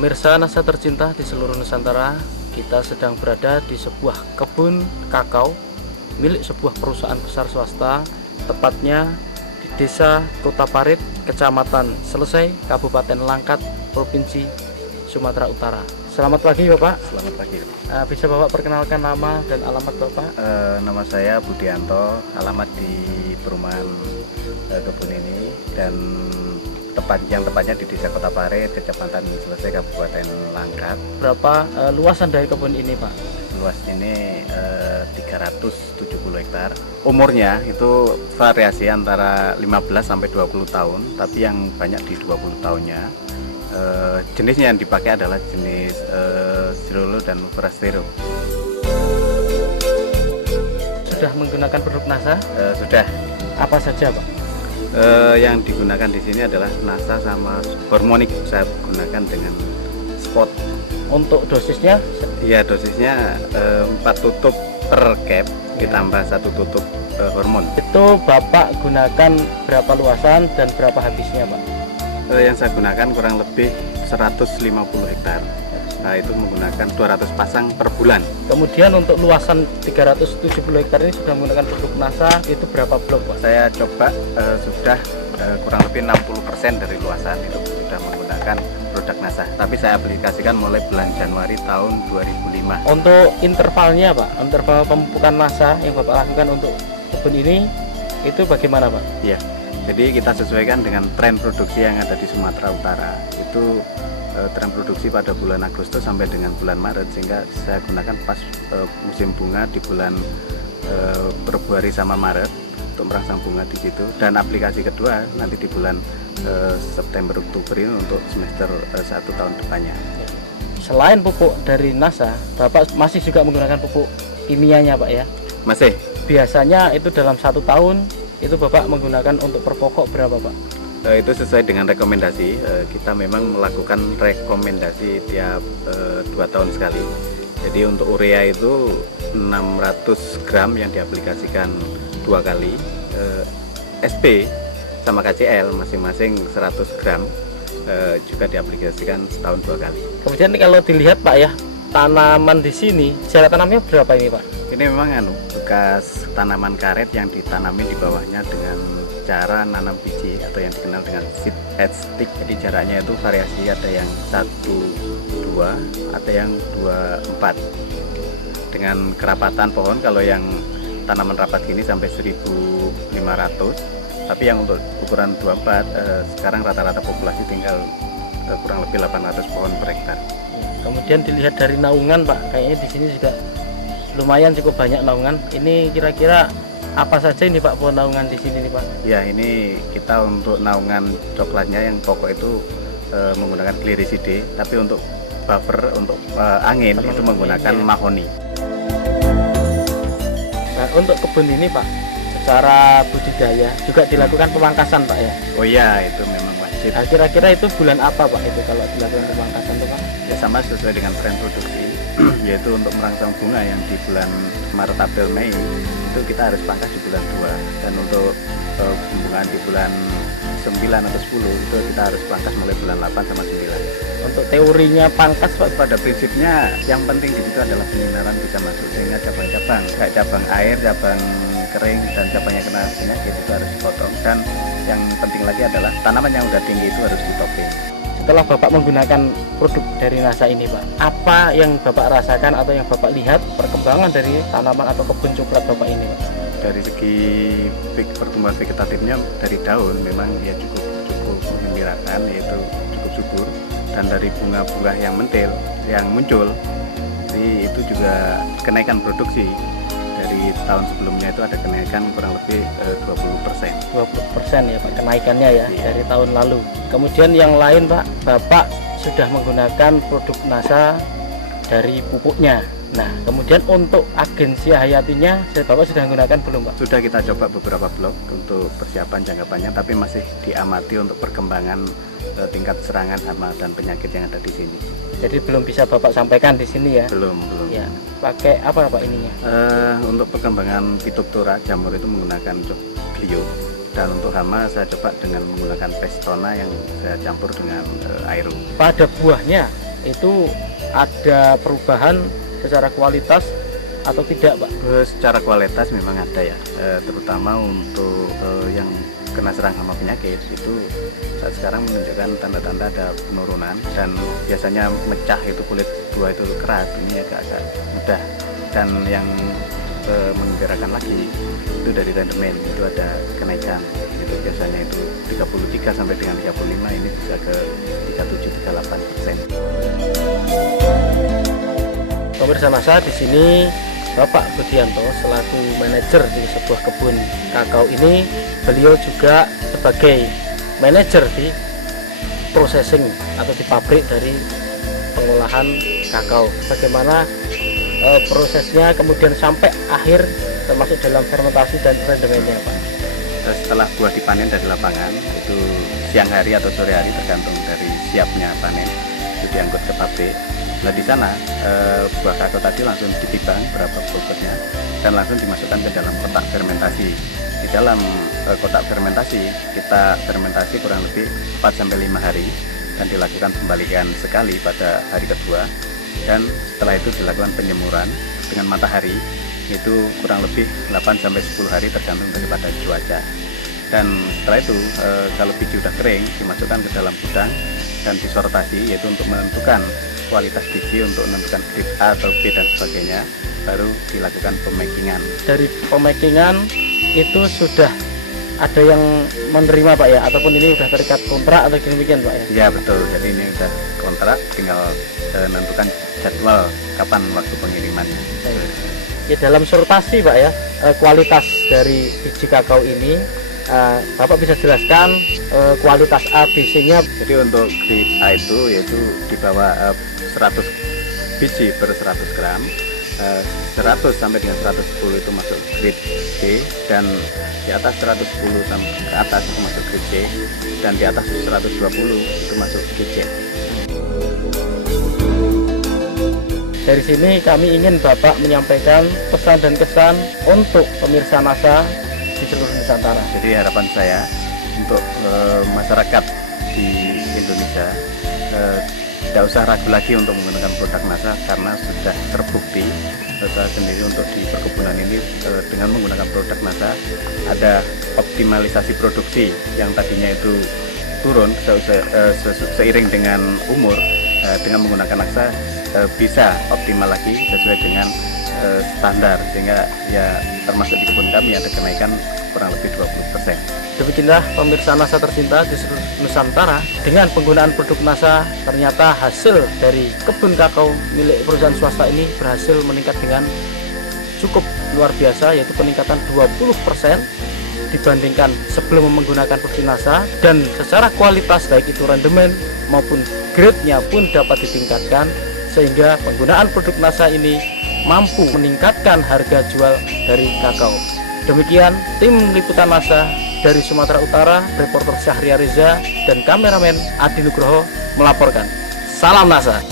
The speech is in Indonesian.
Pemirsa NASA tercinta di seluruh Nusantara, kita sedang berada di sebuah kebun kakao milik sebuah perusahaan besar swasta, tepatnya di Desa Kota Parit, Kecamatan Selesai, Kabupaten Langkat, Provinsi Sumatera Utara. Selamat pagi Bapak. Selamat pagi. Bisa Bapak perkenalkan nama dan alamat Bapak? Nama saya Budianto, alamat di perumahan kebun ini dan tepatnya di Desa Kota Parit, Kecamatan Selesai, Kabupaten Langkat. Berapa luasan dari kebun ini Pak? Luas ini 370 hektar. Umurnya itu variasi antara 15 sampai 20 tahun, tapi yang banyak di 20 tahunnya. Jenisnya yang dipakai adalah jenis Cirolo dan Forastero. Sudah menggunakan produk NASA? Sudah. Apa saja Pak? Yang digunakan di sini adalah NASA sama hormonik. Saya gunakan dengan spot. Untuk dosisnya? Iya, dosisnya 4 tutup per cap ditambah 1 tutup hormon. Itu Bapak gunakan berapa luasan dan berapa habisnya Pak? Yang saya gunakan kurang lebih 150 hektar. Nah, itu menggunakan 200 pasang per bulan. Kemudian untuk luasan 370 hektar ini sudah menggunakan produk NASA, itu berapa blok Pak? Saya coba sudah kurang lebih 60% dari luasan itu sudah menggunakan produk NASA. Tapi saya aplikasikan mulai bulan Januari tahun 2005. Untuk intervalnya Pak, interval pemupukan NASA yang Bapak lakukan untuk kebun ini, itu bagaimana Pak? Iya, jadi kita sesuaikan dengan tren produksi yang ada di Sumatera Utara. Itu tren produksi pada bulan Agustus sampai dengan bulan Maret, sehingga saya gunakan pas musim bunga di bulan Februari sama Maret untuk merangsang bunga di situ, dan aplikasi kedua nanti di bulan September Oktober ini untuk semester 1 tahun depannya. Selain pupuk dari NASA, Bapak masih juga menggunakan pupuk kimianya Pak ya? Masih. Biasanya itu dalam 1 tahun itu Bapak menggunakan untuk per pokok berapa Pak? Itu sesuai dengan rekomendasi. Kita memang melakukan rekomendasi tiap 2 tahun sekali. Jadi untuk urea itu 600 gram yang diaplikasikan 2 kali. SP sama KCL masing-masing 100 gram juga diaplikasikan setahun 2 kali. Kemudian kalau dilihat Pak ya, tanaman di sini jarak tanamnya berapa ini Pak? Ini memang bekas tanaman karet yang ditanami di bawahnya dengan cara nanam biji atau yang dikenal dengan seed head stick. Jadi jaraknya itu variasi, ada yang 1-2, ada yang 2-4. Dengan kerapatan pohon, kalau yang tanaman rapat gini sampai 1.500. Tapi yang untuk ukuran 24 sekarang rata-rata populasi tinggal kurang lebih 800 pohon per hektar. Kemudian dilihat dari naungan Pak, kayaknya di sini juga lumayan cukup banyak naungan. Ini kira-kira apa saja ini Pak pohon naungan di sini nih Pak? Ya, ini kita untuk naungan coklatnya yang pokok itu menggunakan Gliricidae, tapi untuk buffer untuk angin itu menggunakan mahoni. Nah, untuk kebun ini Pak, secara budidaya juga dilakukan pemangkasan Pak ya? Oh iya, itu memang wajib. Nah, kira-kira itu bulan apa Pak itu kalau dilakukan pemangkasan itu Pak? Ya, sama sesuai dengan tren produksi, yaitu untuk merangsang bunga yang di bulan Maret, April, Mei itu kita harus pangkas di bulan 2, dan untuk pembungaan di bulan 9 atau 10 itu kita harus pangkas mulai bulan 8 sama 9. Untuk teorinya pangkas Pak? Pada prinsipnya yang penting di situ adalah penyinaran bisa masuk, sehingga cabang-cabang kayak cabang air, cabang kering, dan cabangnya kena penyakit itu harus dipotong. Dan yang penting lagi adalah tanaman yang udah tinggi itu harus ditopeng. Setelah Bapak menggunakan produk dari NASA ini Pak, apa yang Bapak rasakan atau yang Bapak lihat perkembangan dari tanaman atau kebun coklat Bapak ini Pak? Dari segi pertumbuhan vegetatifnya dari daun memang ya cukup menggembirakan, yaitu cukup subur, dan dari bunga-bunga yang mentil yang muncul, jadi itu juga kenaikan produksi. Dari tahun sebelumnya itu ada kenaikan kurang lebih 20%. 20% ya Pak kenaikannya ya, Iya. dari tahun lalu. Kemudian yang lain Pak, Bapak sudah menggunakan produk NASA dari pupuknya. Nah, kemudian untuk agensi hayatinya, Bapak sudah menggunakan belum Pak? Sudah kita coba beberapa blok untuk persiapan jangka panjang, tapi masih diamati untuk perkembangan tingkat serangan hama dan penyakit yang ada di sini. Jadi belum bisa Bapak sampaikan di sini ya? Belum. Ya, pakai apa Pak ininya? Untuk perkembangan Phytophthora jamur itu menggunakan Glio, dan untuk hama saya coba dengan menggunakan Pestona yang saya campur dengan Aero. Pada buahnya itu ada perubahan secara kualitas atau tidak, Pak? Secara kualitas memang ada ya, terutama untuk yang kena serang hama penyakit itu saat sekarang menunjukkan tanda-tanda ada penurunan, dan biasanya mecah itu kulit buah itu keras, ini agak-agak mudah. Dan yang menggembirakan lagi itu dari rendemen itu ada kenaikan, itu biasanya itu 33 sampai dengan 35, ini bisa ke 37-38%. Pemirsa Nasa, di sini Bapak Budianto selaku manajer di sebuah kebun kakao ini, beliau juga sebagai manajer di processing atau di pabrik dari pengolahan kakao. Bagaimana prosesnya kemudian sampai akhir, termasuk dalam fermentasi dan rendemennya, Pak? Setelah buah dipanen dari lapangan, itu siang hari atau sore hari tergantung dari siapnya panen, itu diangkut ke pabrik. Nah di sana buah kakao tadi langsung ditimbang berapa bobotnya dan langsung dimasukkan ke dalam kotak fermentasi. Di dalam kotak fermentasi kita fermentasi kurang lebih 4-5 hari dan dilakukan pembalikan sekali pada hari kedua, dan setelah itu dilakukan penjemuran dengan matahari itu kurang lebih 8-10 hari tergantung daripada cuaca. Dan setelah itu kalau biji sudah kering dimasukkan ke dalam gudang dan disortasi, yaitu untuk menentukan kualitas biji, untuk menentukan grade A atau B dan sebagainya, baru dilakukan pemakingan. Dari pemakingan itu sudah ada yang menerima, Pak ya, ataupun ini sudah terikat kontrak atau demikian, Pak ya? Ya betul, jadi ini sudah kontrak, tinggal menentukan jadwal kapan waktu pengirimannya. Ya, dalam sortasi, Pak ya, kualitas dari biji kakao ini, Bapak bisa jelaskan kualitas A, B, C-nya? Jadi untuk grade A itu yaitu di bawah 100 biji per 100 gram, 100 sampai dengan 110 itu masuk grade B, dan di atas 110 sampai ke atas itu masuk grade C, dan di atas 120 itu masuk grade C. Dari sini kami ingin Bapak menyampaikan pesan dan kesan untuk pemirsa Nasa di seluruh Nusantara. Jadi harapan saya untuk masyarakat di Indonesia tidak usah ragu lagi untuk menggunakan produk Nasa, karena sudah terbukti saya sendiri untuk di perkebunan ini dengan menggunakan produk Nasa ada optimalisasi produksi yang tadinya itu turun seiring dengan umur, dengan menggunakan Nasa bisa optimal lagi sesuai dengan standar, sehingga ya termasuk di kebun kami ada kenaikan kurang lebih 20%. Demikianlah pemirsa Nasa tercinta di seluruh Nusantara, dengan penggunaan produk Nasa ternyata hasil dari kebun kakao milik perusahaan swasta ini berhasil meningkat dengan cukup luar biasa, yaitu peningkatan 20% dibandingkan sebelum menggunakan produk Nasa, dan secara kualitas baik itu rendemen maupun grade-nya pun dapat ditingkatkan, sehingga penggunaan produk Nasa ini mampu meningkatkan harga jual dari kakao. Demikian tim liputan Nasa dari Sumatera Utara, reporter Syahria Reza dan kameramen Adi Nugroho melaporkan. Salam Nasa.